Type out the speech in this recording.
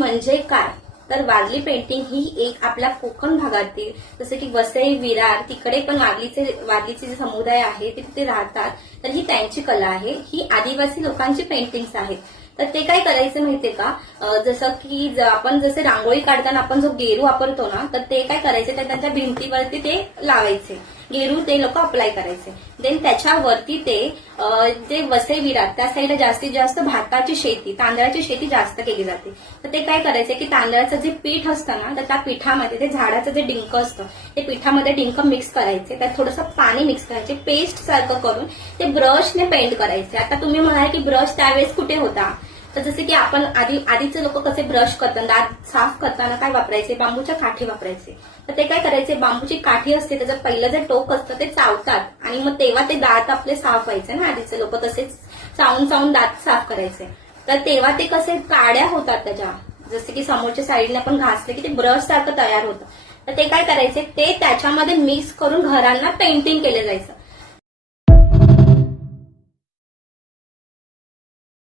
म्हणजे काय तर वारली पेंटिंग ही एक आपल्या कोकण भागातील जसे की वसई विरार तिकडे पण वारलीचे जे समुदाय आहे ते तिथे राहतात तर ही त्यांची कला आहे. ही आदिवासी लोकांची पेंटिंग्स आहेत. तर ते काय करायचं माहितीये का, जसं की आपण जसे रांगोळी काढताना आपण जो गेरू वापरतो ना तर ते काय करायचे तर त्यांच्या भिंतीवरती ते लावायचे गेरू, ते लोक अप्लाय करायचे. देन त्याच्यावरती ते जे वसई विरार त्या साईडला जास्तीत जास्त भाताची शेती तांदळाची शेती जास्त केली जाते. तर ते काय करायचे की तांदळाचं जे पीठ असतं ना तर त्या पिठामध्ये ते झाडाचं जे डिंक असतं ते पिठामध्ये डिंक मिक्स करायचे, त्यात थोडंसं पाणी मिक्स करायचे, पेस्ट सारखं करून ते ब्रशने पेंट करायचे. आता तुम्ही म्हणाल की ब्रश त्यावेळेस कुठे होता, तर जसे की आपण आधीचे लोक कसे ब्रश करताना दात साफ करताना काय वापरायचे, बांबूच्या काठी वापरायचे. तर ते काय करायचे, बांबूची काठी असते त्याचं पहिलं जे टोक असतं ते चावतात आणि मग तेव्हा ते दात आपले साफ व्हायचे ना. आधीचे लोक तसेच चावून दात साफ करायचे. तर तेव्हा ते कसे काड्या होतात त्याच्या, जसे की समोरच्या साईडने आपण घासले की ते ब्रश सारखं तयार होतं. तर ते काय करायचे, ते त्याच्यामध्ये मिक्स करून घरांना पेंटिंग केलं जायचं.